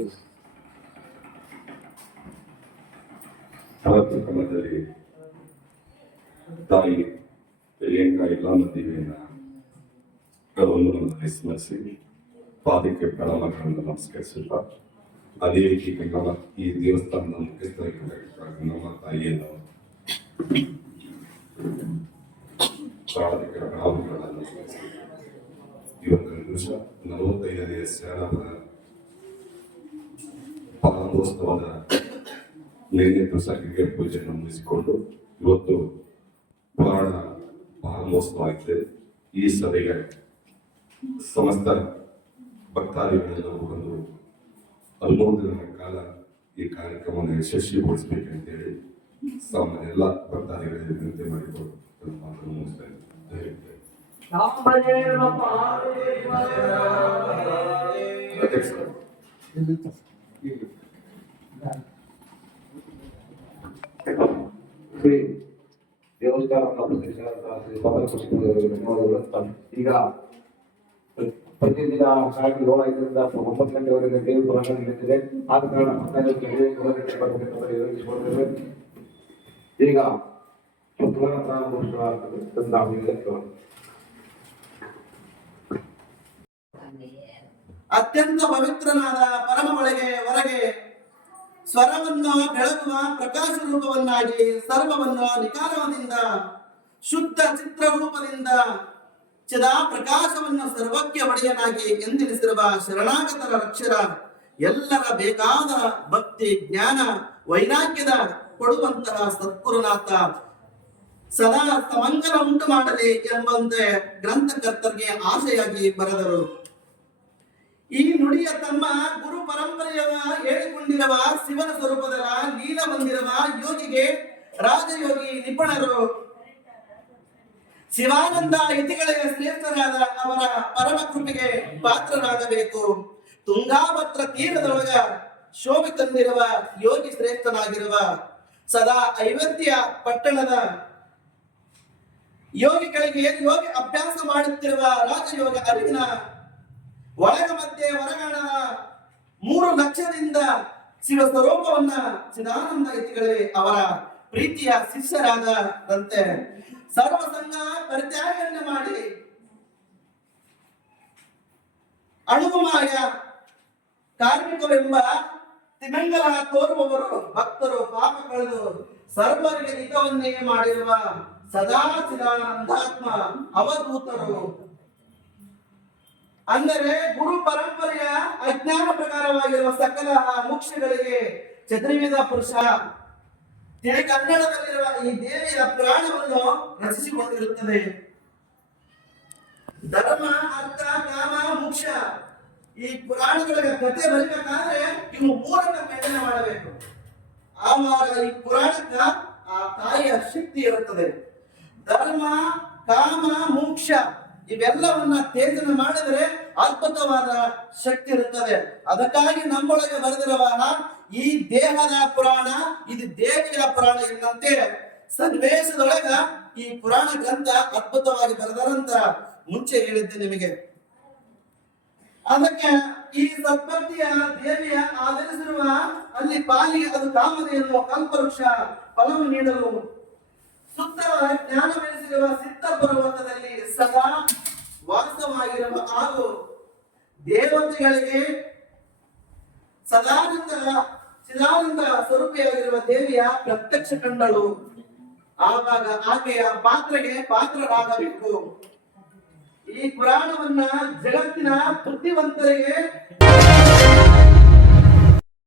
ಕೊಟ್ಟಿದ್ದೀನಿ ಶಾಲಾ ಕ್ರಮದಲ್ಲಿ ತಾಯಿ ಪ್ರಿಯಾಂಕಾ ಇಲ್ಲಾಮ ದೇವಿಯನ್ನ ಕೆಲವೊಂದು ನಮ್ಮಲ್ಲಿ ಸ್ಮರಿಸಿ ಪಾದಕ್ಕೆ ಪ್ರಣಾಮಗಳನ್ನು ನಮಸ್ಕರಿಸಿಲ್ಲ ಅದೇ ರೀತಿ ನಮ್ಮ ಈ ದೇವಸ್ಥಾನದ ಮುಖ್ಯಸ್ಥರಾಗಿರ್ಬೇಕಾಗಿ ನಮ್ಮ ತಾಯಿಯನ್ನು ಪ್ರಾಣಕ್ಕೆ ಪ್ರಣಾಮಗಳನ್ನು ನಮಸ್ಕರಿಸಿದ್ದಾರೆ ಇವತ್ತು ನಿಮಿಷ ನಲವತ್ತೈದನೆಯ ಸ್ನಾನದ ಪಾದೋತ್ಸವದ ನಿನ್ನೆ ದಿವಸ ಕ್ರಿಕೆಟ್ ಪೂಜೆಯನ್ನು ಮುಗಿಸಿಕೊಂಡು ಇವತ್ತು ಪುರಾಣ ಮಹೋತ್ಸವ ಆಗಿದೆ ಈ ಸಭೆಗೆ ಸಮಸ್ತ ಭಕ್ತಾದಿಗಳೆಲ್ಲರೂ ಒಂದು ದಿನಗಳ ಕಾಲ ಈ ಕಾರ್ಯಕ್ರಮವನ್ನು ಯಶಸ್ವಿಗೊಳಿಸಬೇಕಂತೇಳಿ ಸಾಮಾನ್ಯ ಎಲ್ಲ ಭಕ್ತಾದಿಗಳಿಗೆ ವಿನಂತಿ ಮಾಡಿಕೊಂಡು ಮಾತನ್ನು ಮುಗಿಸ್ತಾ ಇದ್ದೇನೆ. ಶ್ರೀ ದೇವಸ್ಥಾನದ ಪ್ರತಿಷ್ಠಾನ ಶ್ರೀ ಪವನ ಕೃಷ್ಣದೇವರಿಗೆ ಧನ್ಯವಾದಗಳು ತಮ್ಮ- ಈಗ ಪ್ರ- ಪ್ರತಿದಿನ ಬೆಳಗ್ಗೆ ಏಳು ಐದರಿಂದ ಒಂಬತ್ತು ಗಂಟೆವರೆಗೆ ದೇವಿ ಪುರಾಣ ನಡೆಯುತ್ತಿದೆ ಆದ ಕಾರಣ ಹದಿನೈದು ಗಂಟೆಗೆ ಏಳು ಗಂಟೆ ಬರಬೇಕಂತ ವಿನಂತಿಸಿಕೊಳ್ಳುತ್ತೇವೆ ಈಗ ಪುರಾಣ ಪ್ರಾರಂಭ ನಾವು ಈಗ ಕೇಳೋಣ. ಅತ್ಯಂತ ಪವಿತ್ರನಾದ ಪರಮ ಒಳಗೆ ಹೊರಗೆ ಸ್ವರವನ್ನು ಬೆಳಗುವ ಪ್ರಕಾಶ ರೂಪವನ್ನಾಗಿ ಸರ್ವವನ್ನ ನಿಖಾರವದಿಂದ, ಶುದ್ಧ ಚಿತ್ರ ರೂಪದಿಂದ ಚದಾ ಪ್ರಕಾಶವನ್ನು ಸರ್ವಕ್ಕೆ ಒಡೆಯನಾಗಿ ಎಂದೆನಿಸಿರುವ ಶರಣಾಗತರ ರಕ್ಷರ, ಎಲ್ಲರ ಬೇಕಾದ ಭಕ್ತಿ, ಜ್ಞಾನ, ವೈರಾಗ್ಯದ ಕೊಡುವಂತಹ ಸದ್ಗುರುನಾಥ ಸದಾ ಸಮಂಗಲ ಉಂಟು ಮಾಡಲಿ ಎಂಬಂತೆ ಗ್ರಂಥಕರ್ತರಿಗೆ ಆಶೆಯಾಗಿ ಬರೆದರು. ಈ ನುಡಿಯ ತಮ್ಮ ಗುರು ಪರಂಪರೆಯ ಹೇಳಿಕೊಂಡಿರುವ ಶಿವನ ಸ್ವರೂಪದ ಲೀಲ ಹೊಂದಿರುವ ಯೋಗಿಗೆ ರಾಜಯೋಗಿ ನಿಪುಣರು. ಶಿವಾನಂದ ಯತಿಗಳ ಶ್ರೇಷ್ಠರಾದ ಅವರ ಪರಮ ಕೃಪೆಗೆ ಪಾತ್ರರಾಗಬೇಕು. ತುಂಗಾಭದ್ರ ತೀರದೊಳಗ ಶೋಭೆ ತಂದಿರುವ ಯೋಗಿ ಶ್ರೇಷ್ಠನಾಗಿರುವ ಸದಾ ಐವತ್ಯ ಪಟ್ಟಣದ ಯೋಗಿಗಳಿಗೆ ಯೋಗಿ ಅಭ್ಯಾಸ ಮಾಡುತ್ತಿರುವ ರಾಜಯೋಗ ಅರಿವಿನ ಮಧ್ಯೆ ಹೊರಗಾಣದ ಮೂರು ಲಕ್ಷದಿಂದ ಶಿವ ಸ್ವರೂಪವನ್ನ ಚಿದಾನಂದ ಗತಿಗಳೇ ಅವರ ಪ್ರೀತಿಯ ಶಿಷ್ಯರಾದಂತೆ ಸರ್ವ ಸಂಘ ಪರಿತ್ಯಾಗವನ್ನು ಮಾಡಿ ಅಣುಮಾಯ ಕಾರ್ಮಿಕರೆಂಬ ತಿಮಂಗಲ ತೋರುವವರು ಭಕ್ತರು ಪಾಪ ಕಳೆದು ಸರ್ವರಿಗೆ ಹಿತವನ್ನೇ ಮಾಡಿರುವ ಸದಾ ಚಿದಾನಂದಾತ್ಮ ಅವಧೂತರು ಅಂದರೆ ಗುರು ಪರಂಪರೆಯ ಅಜ್ಞಾನ ಪ್ರಕಾರವಾಗಿರುವ ಸಕಲ ಮೋಕ್ಷಗಳಿಗೆ ಚತುರ್ವಿಧ ಪುರುಷ. ಕನ್ನಡದಲ್ಲಿರುವ ಈ ದೇವಿಯ ಪ್ರಾಣವನ್ನು ರಚಿಸಿಕೊಂಡಿರುತ್ತದೆ. ಧರ್ಮ, ಅರ್ಥ, ಕಾಮ, ಮೋಕ್ಷ ಈ ಪುರಾಣಗಳಿಗೆ ಕಥೆ ಬರಬೇಕಾದ್ರೆ ಇವು ಮೂರನ್ನ ಖಂಡನೆ ಮಾಡಬೇಕು. ಆವಾಗ ಈ ಪುರಾಣಕ್ಕ ಆ ತಾಯಿಯ ಶಕ್ತಿ ಇರುತ್ತದೆ. ಧರ್ಮ, ಕಾಮ, ಮೋಕ್ಷ ಇವೆಲ್ಲವನ್ನ ತೇಜನ ಮಾಡಿದ್ರೆ ಅದ್ಭುತವಾದ ಶಕ್ತಿ ಇರುತ್ತದೆ. ಅದಕ್ಕಾಗಿ ನಮ್ಮೊಳಗೆ ಬರೆದಿರುವ ಈ ದೇಹದ ಪುರಾಣ, ಇದು ದೇವಿಯ ಪುರಾಣ ಎಂದಂತೆ ಸನ್ವೇಶದೊಳಗ ಈ ಪುರಾಣ ಗ್ರಂಥ ಅದ್ಭುತವಾಗಿ ಬರೆದರಂತ ಮುಂಚೆ ಹೇಳಿದ್ದೆ ನಿಮಗೆ. ಅದಕ್ಕೆ ಈ ಸದ್ಭಕ್ತಿಯ ದೇವಿಯ ಆಧರಿಸಿರುವ ಅಲ್ಲಿ ಪಾಲಿಗೆ ಅದು ಕಾಮಧೇನು ಕಲ್ಪವೃಕ್ಷ ಫಲವು ನೀಡಲು ಸುತ್ತ ಜ್ಞಾನ ಬೆಳೆಸಿರುವ ಸಿದ್ಧ ಪರ್ವತದಲ್ಲಿ ಸದಾ ವಾಸವಾಗಿರುವ ಹಾಗೂ ದೇವತೆಗಳಿಗೆ ಸದಾನಂದ ಚಿದಾನಂದ ಸ್ವರೂಪಿಯಾಗಿರುವ ದೇವಿಯ ಪ್ರತ್ಯಕ್ಷ ಕಂಡಳು. ಆವಾಗ ಆಕೆಯ ಪಾತ್ರಗೆ ಪಾತ್ರರಾಗಬೇಕು. ಈ ಪುರಾಣವನ್ನ ಜಗತ್ತಿನ ಬುದ್ಧಿವಂತರಿಗೆ